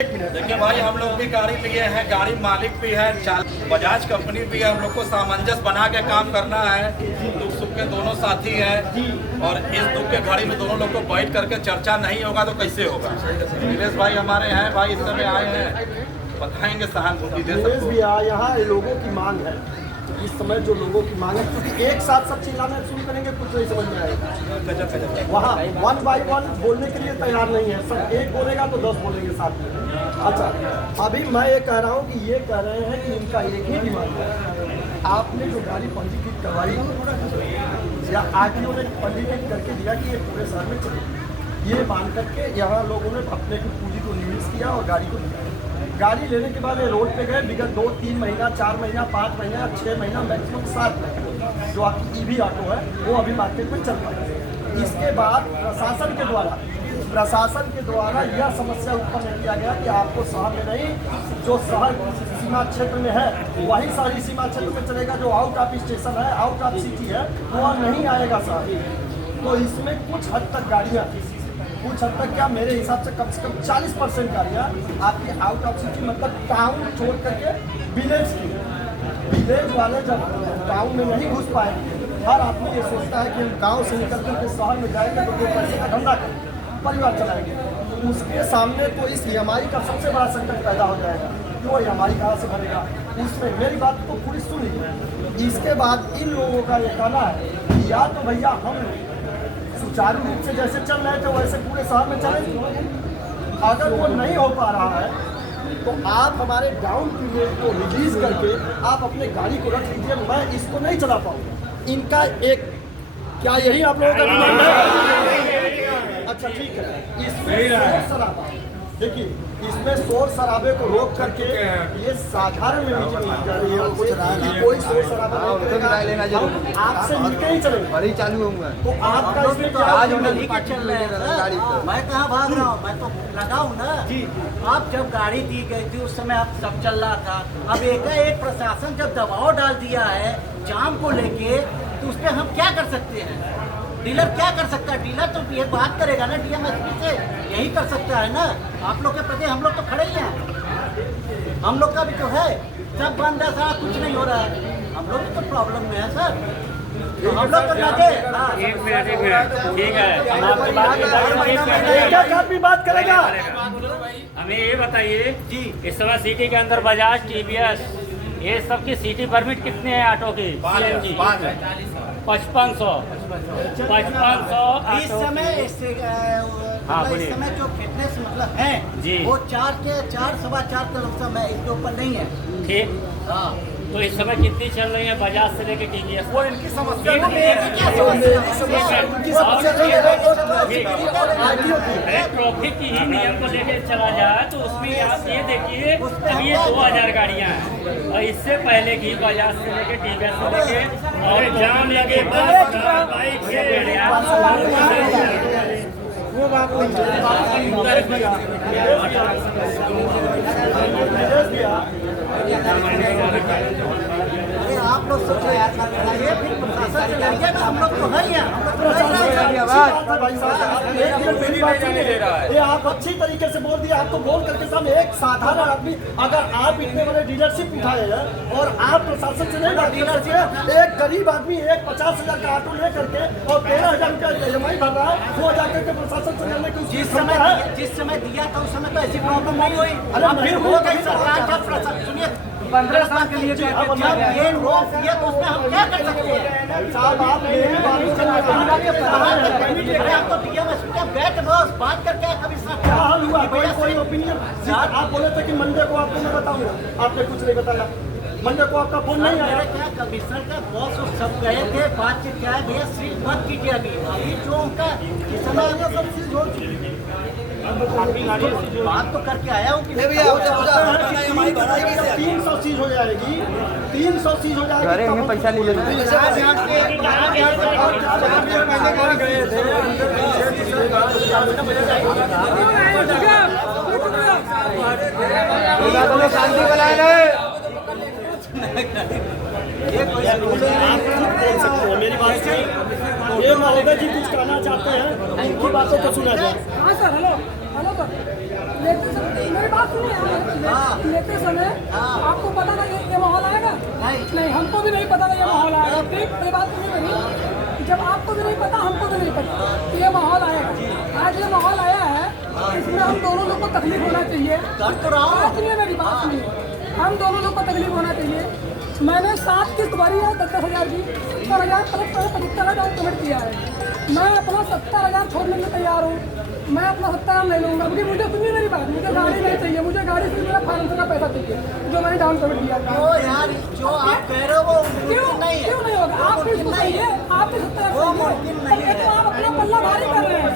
देखिए भाई, हम लोग भी गाड़ी लिए हैं, गाड़ी मालिक भी है, बजाज कंपनी भी है। हम लोग को सामंजस्य बना के काम करना है। दुख सुख के दोनों साथी हैं और इस दुख के घड़ी में दोनों लोग को बैठ करके चर्चा नहीं होगा तो कैसे होगा। नीलेश भाई हमारे हैं भाई, इस समय आए हैं, बताएंगे सहानुभूति दे सकते हैं। यहाँ लोगों की मांग है, इस समय जो लोगों की मांग है, क्योंकि एक साथ सब चिल्लाना शुरू करेंगे कुछ नहीं समझ में आएगा। वहाँ 1 बाय 1 बोलने के लिए तैयार नहीं है, सब एक बोलेगा तो 10 बोलेंगे साथ में। अच्छा, अभी मैं ये कह रहा हूँ कि ये कह रहे हैं कि इनका एक ही डिमांड है, आपने जो गाड़ी पंजीकृत करवाई या आरटीओ ने पंजीकृत करके दिया कि ये पूरे शहर में चले, ये मान करके यहाँ लोगों ने अपने की पूंजी को निवेश किया और गाड़ी को दिया। गाड़ी लेने के बाद ये रोड पे गए, विगत 2-3 महीना, 4 महीना, 5 महीना, 6 महीना, मैक्सिमम 7 महीना जो आपकी ईवी ऑटो है वो अभी मार्केट में चल रहा है। इसके बाद प्रशासन के द्वारा यह समस्या उत्पन्न किया गया कि आपको शहर में नहीं, जो शहर सीमा क्षेत्र में है वही शहरी सीमा क्षेत्र में चलेगा, जो आउट ऑफ स्टेशन है, आउट ऑफ सिटी है, वो नहीं आएगा शहर। तो इसमें कुछ हद तक गाड़ियाँ, कुछ हद तक क्या, मेरे हिसाब से कम 40% गाड़ियाँ आपकी आउट ऑफ सिटी, मतलब टाउन छोड़ करके विलेज वाले जब टाउन में नहीं घुस पाएंगे, हर आदमी ये सोचता है कि हम गांव से निकल करके शहर में जाएंगे तो 2 पैसे का धंधा करेंगे, परिवार चलाएंगे। उसके सामने तो इस EMI का सबसे बड़ा संकट पैदा हो जाएगा कि वो EMI कहाँ से भरेगा। उसमें मेरी बात तो पूरी सुनी। इसके बाद इन लोगों का ये कहना है कि या तो भैया हम सुचारू रूप से जैसे चल रहे थे वैसे पूरे शहर में चलेंगे, अगर वो नहीं हो पा रहा है तो आप हमारे डाउन पीरियड को रिलीज करके आप अपने गाड़ी को रख लीजिए, मैं इसको नहीं चला पाऊंगा। इनका एक, क्या यही आप लोगों का डिमांड है? अच्छा ठीक है, इसमें शोर शराबा, देखिए इसमें शोर शराबे को रोक करके ये साधारण में कोई शोर शराबा नहीं करेगा, आपसे मिलके ही चलेंगे, बड़ी चालू होऊंगा तो आपका इसमें क्या आज होने चल रहे हैं। मैं कहाँ भाग रहा हूँ, मैं तो लगा हूँ ना जी। आप जब गाड़ी दी गई थी उस समय आप सब चल रहा था, अब एक प्रशासन जब दबाव डाल दिया है जाम को लेके, तो उस पर हम क्या कर सकते हैं? डीलर क्या कर सकता है? डीलर तो ये बात करेगा ना DMSP से, यही कर सकता है ना। आप लोग के प्रति हम लोग तो खड़े ही हैं, हम लोग का भी तो है, सब बंद है, सारा कुछ नहीं हो रहा है, हम लोग भी तो प्रॉब्लम में है सर, तो हम लोग तो लगे। एक मिनट ठीक है, हम आपकी बात करेगा। हमें ये बताइए जी, इस समय सिटी के अंदर बजाज TVS ये सब की सिटी परमिट कितने हैं ऑटो की? 5500 इस समय इस समय जो फिटनेस मतलब है जी, वो 4 सवा 4 के लमसम है, इसके ऊपर नहीं है। ठीक, हाँ, तो इस समय कितनी चल रही है बजाज से लेके TVS? वो इनकी समस्या ट्रैफिक की ही नियम को लेके चला जाए तो उसमें आप ये देखिए, अभी ये 2000 गाड़ियाँ हैं और इससे पहले की बजाज से लेके TVS से लेके और जाम लगे वो बात अरे आप लोग सोच रहे हैं फिर प्रशासन से लड़िए ना, हम लोग तो है ही, ये आप अच्छी तरीके से बोल दिए, आपको बोल करके सामने एक साधारण आदमी, अगर आप इतने बड़े डीलरशिप उठाए हैं और आप प्रशासन से नहीं बात कर सकते, एक गरीब आदमी 50,000 का ऑटो ले करके और 13,000 रुपया EMI भर रहा है, वो जाकर के प्रशासन से लड़ने की जिस समय दिया था उस समय तो ऐसी प्रॉब्लम नहीं हुई। अब फिर हो गई सरकार का प्रशासन, सुनिए 15 साल के लिए ये रोक दिया तो उसमें हम क्या कर सकते हैं? साहब आप बैठ बस बात करके कभी क्या हाल हुआ, कोई ओपिनियन? आप बोले थे कि मंडे को आपको मैं बताऊंगा, आपने कुछ नहीं बताया, मंडे को आपका फोन नहीं आया क्या? कमिश्नर का बॉस सब गए थे, बातचीत क्या है भैया, सीट बंद कीजिए अभी जो उनका इस समय सब चीज हो चुकी है, बात तो करके आया हूँ कि 300 चीज हो जाएगी, 300 चीज हो जाएगी, घरे में पैसा नहीं लेना। शांति बनाए रहे। मेरी बात से ये महोदय जी कुछ कहना चाहते हैं, उनकी बातों को सुना जाए। हाँ सर, हेलो हेलो सर, मेरी बात सुनिए, लेते समय आपको पता था ये माहौल आएगा? नहीं, हमको भी नहीं पता था ये माहौल आएगा। ठीक, ये बात सुनिए मेरी, जब आपको भी नहीं पता हमको भी नहीं पता कि ये माहौल आएगा। आज ये माहौल आया है, इसमें हम दोनों लोग को तकलीफ होना चाहिए। सुनिए मेरी बात सुनिए, हम दोनों लोग को तकलीफ होना चाहिए। मैंने 7 किस्त भरी है 10,000 की, 70,000 प्लस 75,000 डाउन पेमेंट किया है। मैं अपना 70,000 छोड़ने के लिए तैयार हूँ। मैं अपना 70,000 ले लूँगा, क्योंकि मुझे सुनिए मेरी बात, मुझे गाड़ी नहीं चाहिए, मुझे गाड़ी से मेरा फाइनेंस का पैसा चाहिए जो मैंने डाउन पेमेंट किया था। तो यार जो आप कह रहे हो वो क्यों क्यों नहीं होगा? आप भी बताइए, आप भी 70,000 तो आप अपना पल्ला भारी कर रहे हैं,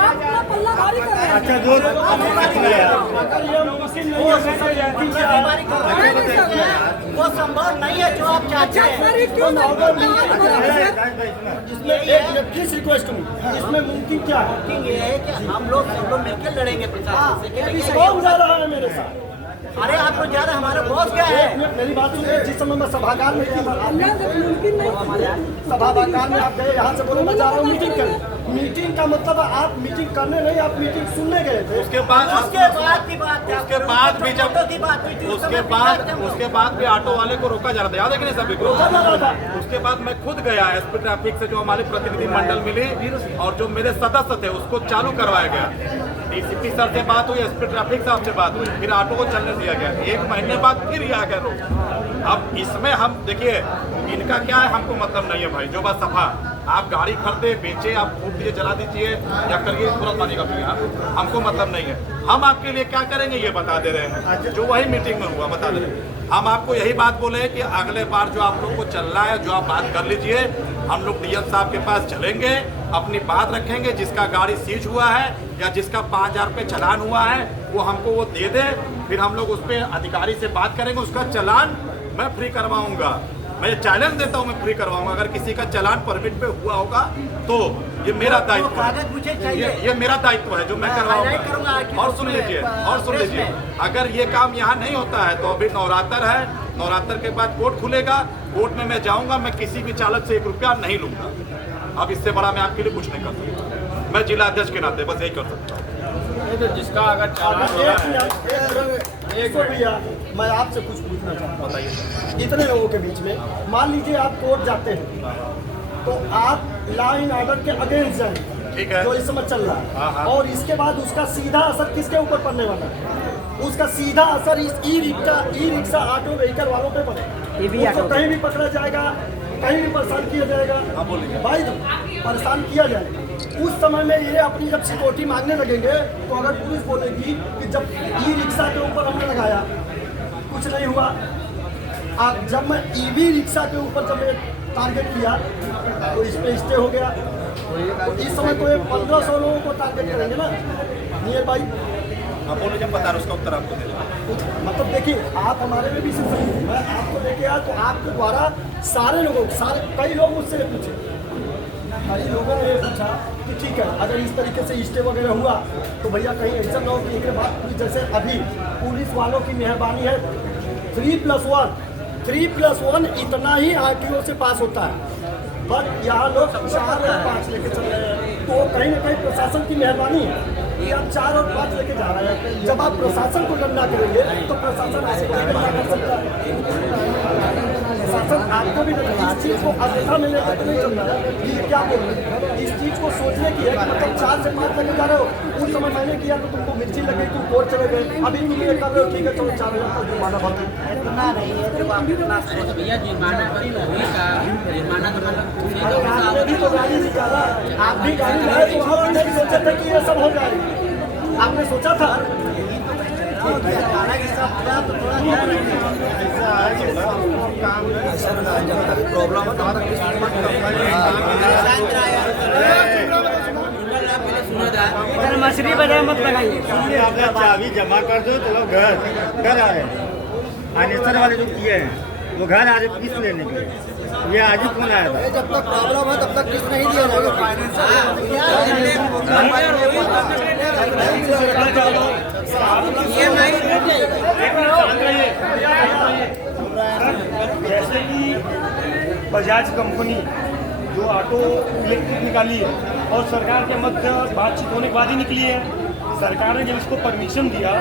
आप अपना पल्ला भारी कर रहे हैं। अच्छा जो वो संभव नहीं है जो आप चाहते हैं। क्यों प्लीज रिक्वेस्ट इसमें मुमकिन क्या है? ये है कि हम लोग सब लोग मिलकर लड़ेंगे प्रशासन से कि भैया कौन जा रहा है मेरे साथ? अरे आपको ज्यादा हमारा बॉस क्या है? मेरी बात सुनिए, जिस समय मैं सभागार में थी, मुमकिन नहीं, सभागार में आप गए, यहाँ से बोले मैं जा रहा हूँ मीटिंग करने। मीटिंग का मतलब आप मीटिंग करने नहीं, आप मीटिंग सुनने गए थे। उसके बाद की बात है। उसके बाद भी जब की बात हुई थी, उस समय उसके बाद भी ऑटो वाले को रोका जा रहा था, याद है कि नहीं सभी को? रोका जा रहा था। उसके बाद मैं खुद गया एसपी ट्रैफिक से, जो हमारे प्रतिनिधि मंडल मिली और जो मेरे सदस्य थे उसको चालू करवाया गया। डीसीपी सर से बात हुई, एसपी ट्रैफिक साहब से बात हुई, फिर ऑटो को चलने दिया गया। 1 महीने बाद फिर ये आ गया लोग। अब इसमें हम देखिए, इनका क्या है हमको मतलब नहीं है भाई। जो बात सफा, आप गाड़ी खरीदे बेचे, आप फूट दीजिए, जला दीजिए या करिए, तुरंत पानी का पिए, हमको मतलब नहीं है। हम आपके लिए क्या करेंगे ये बता दे रहे हैं, जो वही मीटिंग में हुआ बता दे रहे हैं। हम आपको यही बात बोले कि अगले बार जो आप लोग को चल रहा है, जो आप बात कर लीजिए, हम लोग डीएम साहब के पास चलेंगे, अपनी बात रखेंगे। जिसका गाड़ी सीज हुआ है या जिसका 5,000 रुपये चालान हुआ है वो हमको वो दे दे, फिर हम लोग उस पर अधिकारी से बात करेंगे। उसका चालान मैं फ्री करवाऊंगा, मैं चैलेंज देता हूँ, मैं फ्री करवाऊंगा। अगर किसी का चालान परमिट पे हुआ होगा तो ये मेरा दायित्व है, ये मेरा दायित्व है जो मैं करवाऊंगा। और सुन लीजिए, अगर ये काम यहाँ नहीं होता है तो अभी नवरात्र है, नवरात्र के बाद कोर्ट खुलेगा, कोर्ट में मैं जाऊंगा, मैं किसी भी चालक से 1 रुपया नहीं लूंगा। अब इससे बड़ा मैं आपके लिए कुछ नहीं कर सकता, मैं जिला अध्यक्ष के नाते बस यही कर सकता हूँ। जिसका अगर भैया मैं आपसे कुछ पूछना चाहता हूँ। इतने लोगों के बीच में मान लीजिए आप कोर्ट जाते हैं तो आप लॉ एंड ऑर्डर के अगेंस्ट जाएंगे, ठीक है, जो इस समय चल रहा है, और इसके बाद उसका सीधा असर किसके ऊपर पड़ने वाला है? उसका सीधा असर इस ई रिक्शा ऑटो व्हीकल वालों पे पड़ेगा। उसको कहीं भी पकड़ा जाएगा, कहीं भी परेशान किया जाएगा, भाई परेशान किया जाएगा। उस समय में ये अपनी जब सिक्योरिटी मांगने लगेंगे तो अगर पुलिस बोलेगी कि जब ई रिक्शा के ऊपर हमने लगाया कुछ नहीं हुआ, जब मैं ईवी रिक्शा के ऊपर जब मैं टारगेट किया तो इस पे स्टे हो गया। तो इस समय तो 1500 लोगों को टारगेट करेंगे ना नियर बाई। बोले जब बता रहे उसका उत्तर आपको दे रहा। मतलब देखिए, आप हमारे में भी मैं आपको लेके आया तो आपके द्वारा सारे लोगों कई लोग मुझसे पूछे, कई लोगों ने ये पूछा कि ठीक है अगर इस तरीके से स्टे वगैरह हुआ तो भैया कहीं ऐसा ना हो कि एक बात पुलिस, जैसे अभी पुलिस वालों की मेहरबानी है 3+1 इतना ही आरटीओ से पास होता है, बट यहाँ लोग 4 और 5 लेके चल रहे हैं। तो कहीं ना कहीं प्रशासन की मेहरबानी है कि आप 4 और 5 लेके जा रहे हैं। जब आप प्रशासन को गंदा करेंगे तो प्रशासन आपको गंदा कर सकता है। प्रशासन आपको भी इस चीज़ को अन्यथा में लेकर तो नहीं चल रहा है। ये क्या बोल रहे हैं, इस चीज़ को सोचने की है कि मतलब 4 से 5 लेके जा रहे हो। उस समय मैंने किया तो तुमको मिर्ची लग गई, तुम कोर्ट चले गए, अभी तुम ये कर रहे हो, ठीक है चलो 4,000 का जुर्माना भरो। इतना नहीं है जब आप इतना सोच भैया जुर्माना जुर्माना तो मतलब आपने भी तो गाड़ी निकाला, आप भी गाड़ी लाए तो वहाँ भी नहीं सोचे थे कि ये सब हो जाएगा। आपने सोचा था मछली बाजार मत लगाइए। आपने चाबी जमा कर दो, चलो घर आ रहे हैं। आनेसर वाले जो किए हैं वो घर आ रहे किस्त लेने के लिए, ये आज ही फोन आया था। जब तक प्रॉब्लम है तब तक किस्त नहीं दिया जैसे कि बजाज कंपनी जो ऑटो इलेक्ट्रिक निकाली है और सरकार के मध्य बातचीत होने के बाद ही निकली है, सरकार ने जब इसको परमिशन दिया,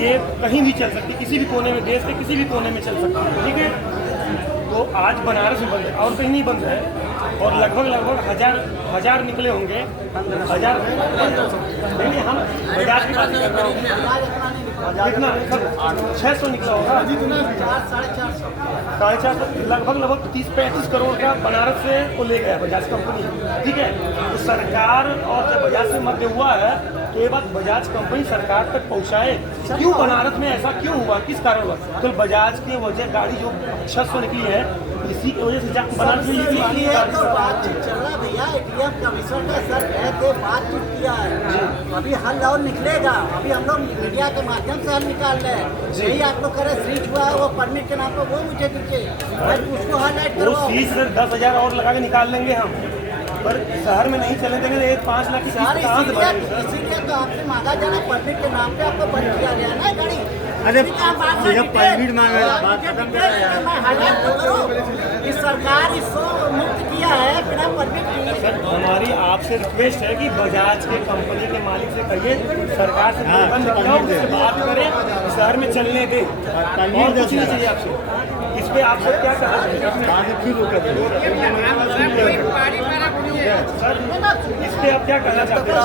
ये कहीं भी चल सकती, किसी भी कोने में, देश के किसी भी कोने में चल सकती है, ठीक है। तो आज बनारस में बंद है और कहीं नहीं बंद है, और लगभग हजार निकले होंगे, 1000 नहीं, हम बजाज की बात कर रहे हैं। कितना 600 निकला होगा, 450, लगभग 30-35 करोड़ का बनारस से वो ले गया बजाज कंपनी, ठीक है। तो सरकार और जब बजाज से मध्य हुआ है तो ये बात बजाज कंपनी सरकार तक पहुंचाए, क्यों बनारस में ऐसा क्यों हुआ, किस कारण हुआ। तो बजाज की वजह गाड़ी जो 600 निकली है, इसी की वजह से बनारस में तो बातचीत चल रहा भैया, एटीएम कमीशन का सर कह के बातचीत किया है, अभी हल और निकलेगा, अभी हम लोग मीडिया के माध्यम से हल निकाल रहे हैं। यही आप लोग करे स्विच हुआ है वो परमिट के नाम पर, वो मुझे दीजिए, उसको हाईलाइट करो। 10,000 और लगा के निकाल लेंगे हम, पर शहर में नहीं चले देंगे। 5 लाख की इसीलिए तो आपसे मांगा जाना, परमिट के नाम पे आपको बंद किया गया ना गाड़ी। अरे जब परमिट मांगे बात खत्म कर, मैं हाईलाइट तो करो कि सरकार इसको मुक्त किया है बिना परमिट के। सर हमारी आपसे रिक्वेस्ट है कि बजाज के कंपनी के मालिक से कहिए सरकार से बंद कराओ, उससे बात करें, शहर में चलने दें, और कुछ नहीं चाहिए आपसे। इस पे आपको क्या कहा सर, इस पे आप क्या कहना चाहते हैं?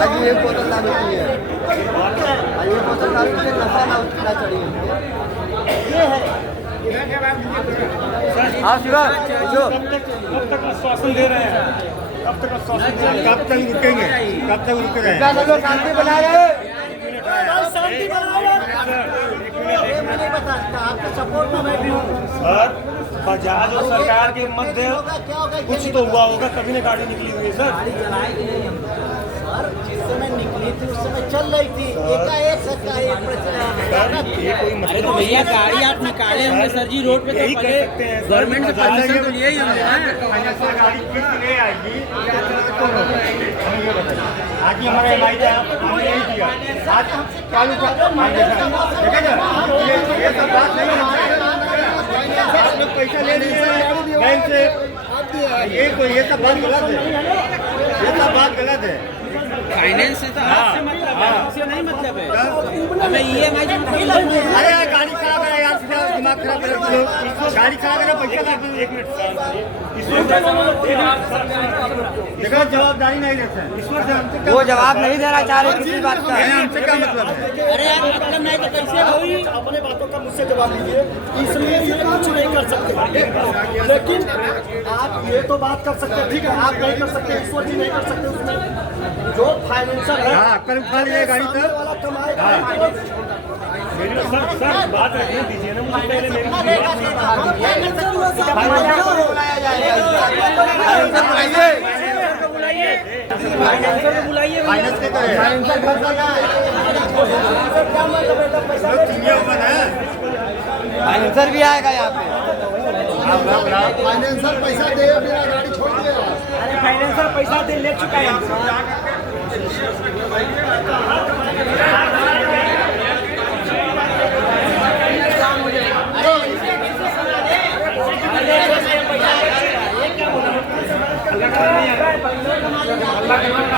आज ये बोतल ना बिकी है, ये बोतल ना बिकी, नफा ना उठना चाहिए। ये है कब तक आश्वासन दे रहे हैं, कब तक आश्वासन दे रहे हैं? कब तक रुकेंगे, कब तक रुक रहे हैं? शांति बनाए रहे, शांति बनाओ। ये मैं नहीं बताता, आपके सपोर्ट में मैं भी हूँ। सर बजाज और सरकार के मध्य कुछ तो हुआ होगा, तभी ना गाड़ी निकली हुई है सर। गाड़ी जलाई गई सर, जिस समय निकली थी उस समय चल रही थी, एकाएक ये कोई अरे तो भैया गाड़ी आप निकाले होंगे सर जी रोड पे, यही तो कह सकते हैं गवर्नमेंट से परमिशन तो लिए ही होंगे ना। गाड़ी किस्त ले आएगी, आज ही हमारा MI था, हमने यही किया, आज चालू ये सब बात नहीं है, आप लोग पैसा ले लीजिए बैंक से, ये सब बात गलत है, ये सब बात गलत है। फाइनेंस से तो आपसे मतलब है, हमसे नहीं मतलब है, हमें EMI अरे यार गाड़ी खराब है यार, दिमाग खराब है, गाड़ी खराब है, पैसा खराब। एक मिनट देखो जवाबदारी नहीं देते हैं, ईश्वर से हमसे वो जवाब नहीं देना चाह रहे किसी बात का। हमसे क्या मतलब है? अरे यार मतलब नहीं तो कैसे हुई। अपने बातों का मुझसे जवाब लीजिए, इसलिए ये कुछ नहीं कर सकते, लेकिन आप ये तो बात कर सकते हैं, ठीक है, आप नहीं कर सकते, ईश्वर जी नहीं कर सकते, उसमें जो फाइनेंसर है हाँ कल उठा लीजिए गाड़ी सामने तक, वाला कमाएगा, मेरी सर बात रखने दीजिए ना, मुझे पहले मेरी बात बुलाइए फाइनेंस के करे फाइनेंसर घर का क्या मतलब है, पैसा फाइनेंसर भी आएगा यहाँ पे, फाइनेंसर पैसा दे मेरा गाड़ी छोड़ दिया। अरे फाइनेंसर पैसा दे ले चुका है।